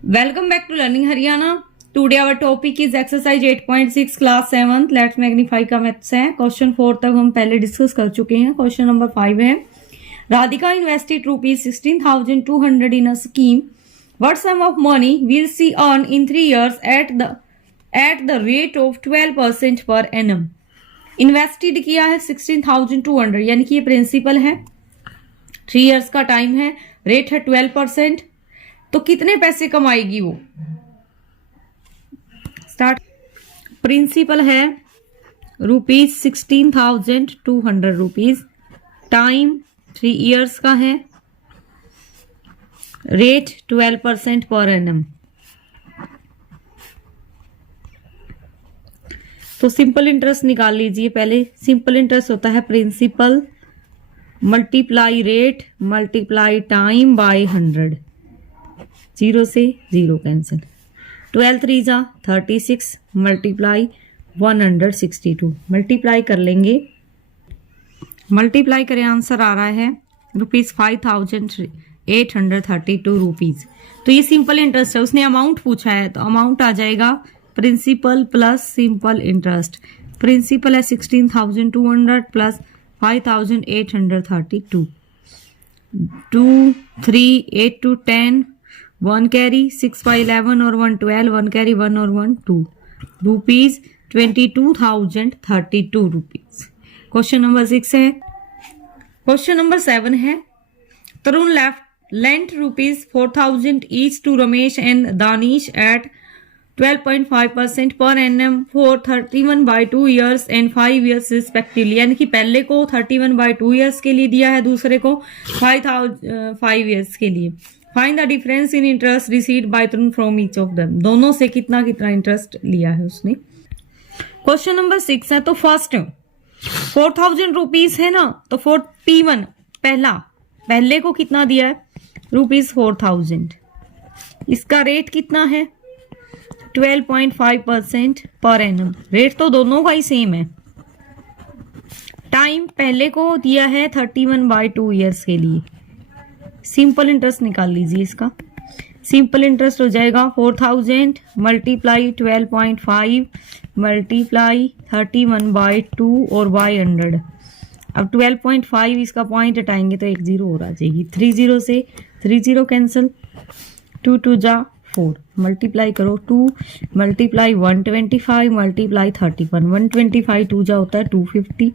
Welcome back to Learning Haryana. Today our topic is exercise 8.6 class 7th. Let's magnify का maths है. Question 4 तक हम पहले discuss कर चुके हैं. क्वेश्चन नंबर 5 है. Radhika invested rupees 16,200 in a scheme. What sum of money will she earn in 3 years at the rate of 12% per annum? Invested किया है 16,200 यानी कि ये प्रिंसिपल है. 3 years का टाइम है. रेट है 12%. तो कितने पैसे कमाएगी वो? स्टार्ट. प्रिंसिपल है रुपीज 16,200 रुपीज. टाइम 3 years का है. Rate 12% per annum. तो सिंपल इंटरेस्ट निकाल लीजिए. पहले सिंपल इंटरेस्ट होता है principal multiply rate multiply time by 100. 0 से 0 कैंसिल. 12 3 जा 36 मल्टीप्लाई 162. मल्टीप्लाई कर लेंगे. मल्टीप्लाई करें आंसर आ रहा है रुपीज 5,832 रुपीज. तो ये सिंपल इंटरेस्ट है. उसने अमाउंट पूछा है तो अमाउंट आ जाएगा principal plus simple interest. Principal है 16,200 प्लस 5,832. 2 3 8 to 10 1 कैरी 6 by 11 और 1 12 1 कैरी 1 और 1 2 रुपीज 22,032 रुपीज. क्वेश्चन नंबर 6 है. क्वेश्चन नंबर 7 है. तरुण lent rupees 4,000 each to Ramesh and Danish at 12.5% per annum for 31 by 2 years and 5 years respectively. यानी कि पहले को 31 by 2 years के लिए दिया है, दूसरे को 5 years के लिए. Find the difference in interest received by Tarun from each of them. दोनों से कितना कितना इंटरेस्ट लिया है उसने. क्वेश्चन नंबर 6 है. तो फर्स्ट 4,000 रुपीज है ना, तो फॉर P1 पहले को कितना दिया है रुपीज 4,000. इसका रेट कितना है 12.5% पर एनम. रेट तो दोनों का ही सेम है. टाइम पहले को दिया है 31 by 2 years के लिए. सिंपल इंटरेस्ट निकाल लीजिए. इसका सिंपल इंटरेस्ट हो जाएगा 4,000 मल्टीप्लाई 12.5 मल्टीप्लाई 31 by 2 और by 100. अब 12.5 इसका पॉइंट हटाएंगे तो 1 0 और आ जाएगी. 3 0 से 3 0 कैंसिल. 2 2 जा 4 मल्टीप्लाई करो. 2 मल्टीप्लाई 125 मल्टीप्लाई 31. 125 2 जा होता है 250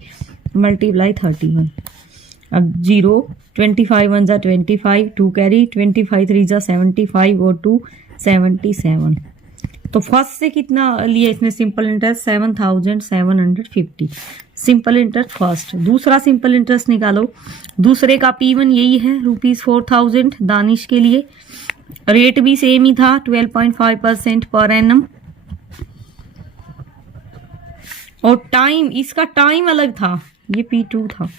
मल्टीप्लाई 31. अब 0 25 1 जा 25 2 कैरी 25 3 जा 75 और 2 77. तो फर्स्ट से कितना लिया इसने simple interest 7,750. Simple interest first. दूसरा सिंपल इंटरेस्ट निकालो. दूसरे का P1 यही है रुपीज 4,000 दानिश के लिए. रेट भी सेम ही था 12.5% पर एनम. और टाइम इसका टाइम अलग था, ये P2 था.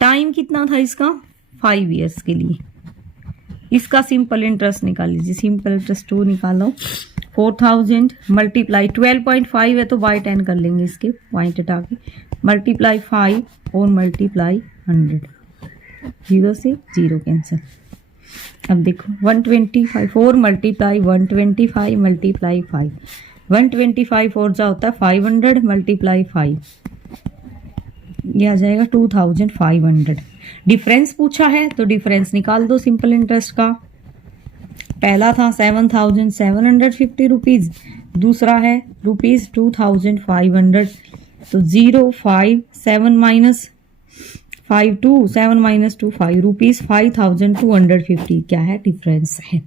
टाइम कितना था इसका 5 years के लिए. इसका सिंपल इंटरेस्ट निकाल लीजिए. सिंपल इंटरेस्ट 2 निकालो. 4,000 मल्टीप्लाई 12.5 है तो बाय 10 कर लेंगे इसके पॉइंट हटा के. मल्टीप्लाई 5 और मल्टीप्लाई 100. 0 से 0 कैंसिल. अब देखो 125 4 मल्टीप्लाई 125 मल्टीप्लाई 5. 125 और जा होता है 500 मल्टीप्लाई 5. ये आ जाएगा 2,500. डिफरेंस पूछा है तो डिफरेंस निकाल दो सिंपल इंटरेस्ट का. पहला था 7,750 रुपीज. दूसरा है रुपीज 2,500. तो 0 5 7 माइनस 5 2 7 माइनस 2 5 रुपीज 5,250. क्या है डिफरेंस है.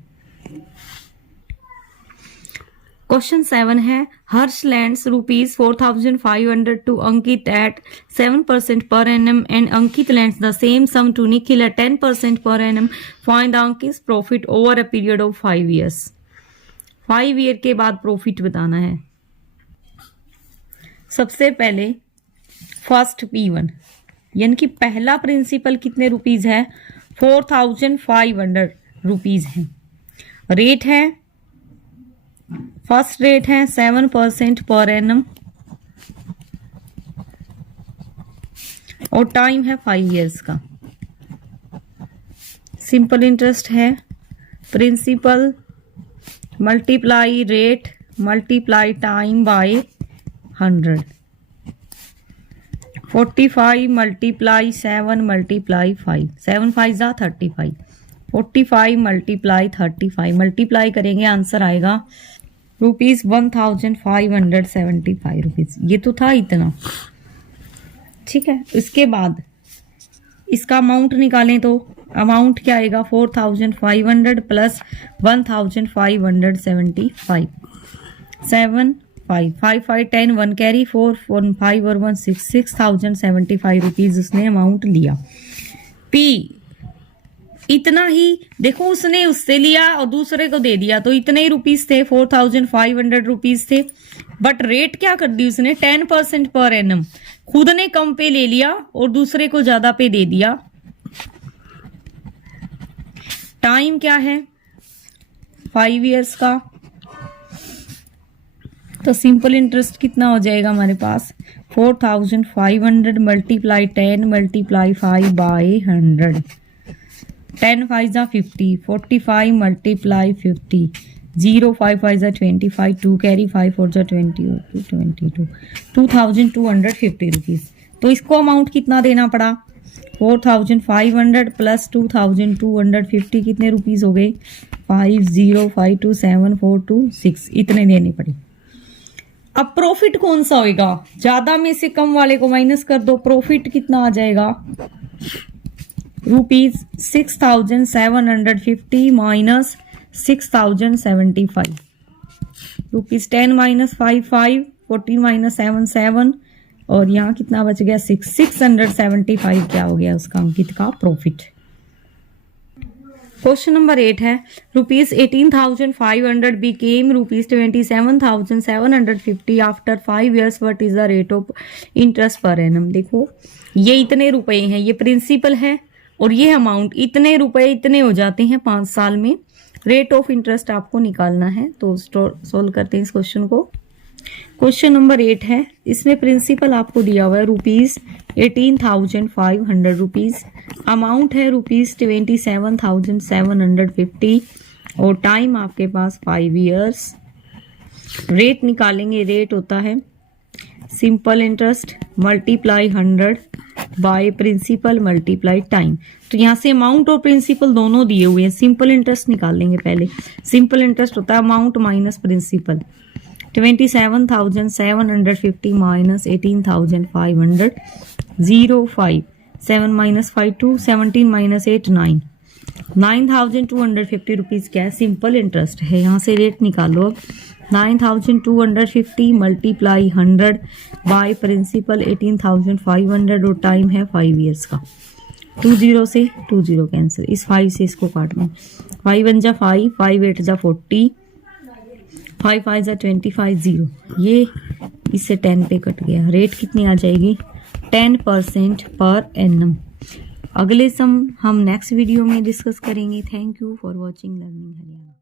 क्वेश्चन 7 है. Harsh lands rupees 4,500 to Ankit at 7% per annum and Ankit lands the same sum to Nikhil at 10% per annum. Find Ankit profit over a period of 5 years. 5 year के बाद प्रॉफिट बताना है. सबसे पहले फर्स्ट P1 यानी कि पहला प्रिंसिपल कितने रुपीज है 4,500 रुपीज है. रेट है फर्स्ट रेट है 7% पर एनम और टाइम है 5 years का. सिंपल इंटरेस्ट है principal multiply rate multiply time by 100, 45 multiply 7 multiply 5, 7 5 जा 35, 45 मल्टीप्लाई 35 मल्टीप्लाई करेंगे आंसर आएगा ₹1575 रुपीज। ये तो था इतना, ठीक है। इसके बाद इसका अमाउंट निकालें तो अमाउंट क्या आएगा 4500 प्लस 1575, 7 5 5 5 10 1 कैरी 4 4 5 और 1 6 6075 रुपीज उसने अमाउंट लिया। पी इतना ही, देखो उसने उससे लिया और दूसरे को दे दिया तो इतने ही रुपीज थे, 4500 रुपीज थे। बट रेट क्या कर दी उसने 10% पर एनम, खुद ने कम पे ले लिया और दूसरे को ज्यादा पे दे दिया। टाइम क्या है 5 इयर्स का, तो सिंपल इंटरेस्ट कितना हो जाएगा हमारे पास 4500 मल्टीप्लाई 10 मल्टीप्लाई 5 बाय 100, 10 5 जा 50, 45 मल्टीप्लाई 50, 0 5 5 जा 25, 2 कैरी 5 4 जा 22, 2250 रुपीज। तो इसको अमाउंट कितना देना पड़ा 4500 प्लस 2250 कितने रुपीज हो गए 50527426, इतने देने पड़े। अब प्रॉफिट कौन सा होएगा, ज्यादा में से कम वाले को माइनस कर दो, प्रॉफिट कितना आ जाएगा ₹6750 माइनस 6075, ₹10 माइनस 5 5, 14 माइनस 7 7, और यहाँ कितना बच गया 675 क्या हो गया उसका अंकित का प्रॉफिट। क्वेश्चन नंबर 8 है ₹18,500 became ₹27,750 after 5 years, what is the rate of interest per annum. देखो ये इतने रुपए हैं, ये प्रिंसिपल है और ये अमाउंट इतने रुपए इतने हो जाते हैं 5 साल में। रेट ऑफ इंटरेस्ट आपको निकालना है, तो सोल्व करते हैं इस क्वेश्चन को। क्वेश्चन नंबर 8 है, इसमें प्रिंसिपल आपको दिया हुआ है ₹18,500 रुपीज, अमाउंट है ₹27,750 और टाइम आपके पास 5 इयर्स। रेट निकालेंगे, रेट होता है simple interest multiply 100 by principal multiply time. तो यहाँ से अमाउंट और प्रिंसिपल दोनों दिए हुए हैं, सिंपल इंटरेस्ट निकाल लेंगे पहले। सिंपल इंटरेस्ट होता है amount minus principal, 27,750 minus 18,500, 0 5 7 minus 5 2, 17 minus 8 9, 9,250 rupees क्या है सिंपल इंटरेस्ट है। यहाँ से रेट निकालो, 9,250 मल्टीप्लाई 100 बाय प्रिंसिपल 18,500 और टाइम है 5 इयर्स का। 2 0 से 2 0 कैंसिल, इस 5 से इसको काट दें, 5 1 जा 5, 5 8 जा 40, 5 5 जा 25, 0 ये इससे 10 पे कट गया। रेट कितनी आ जाएगी 10% पर एनम। अगले सम हम नेक्स्ट वीडियो में डिस्कस करेंगे। Thank you for watching learning Haryana.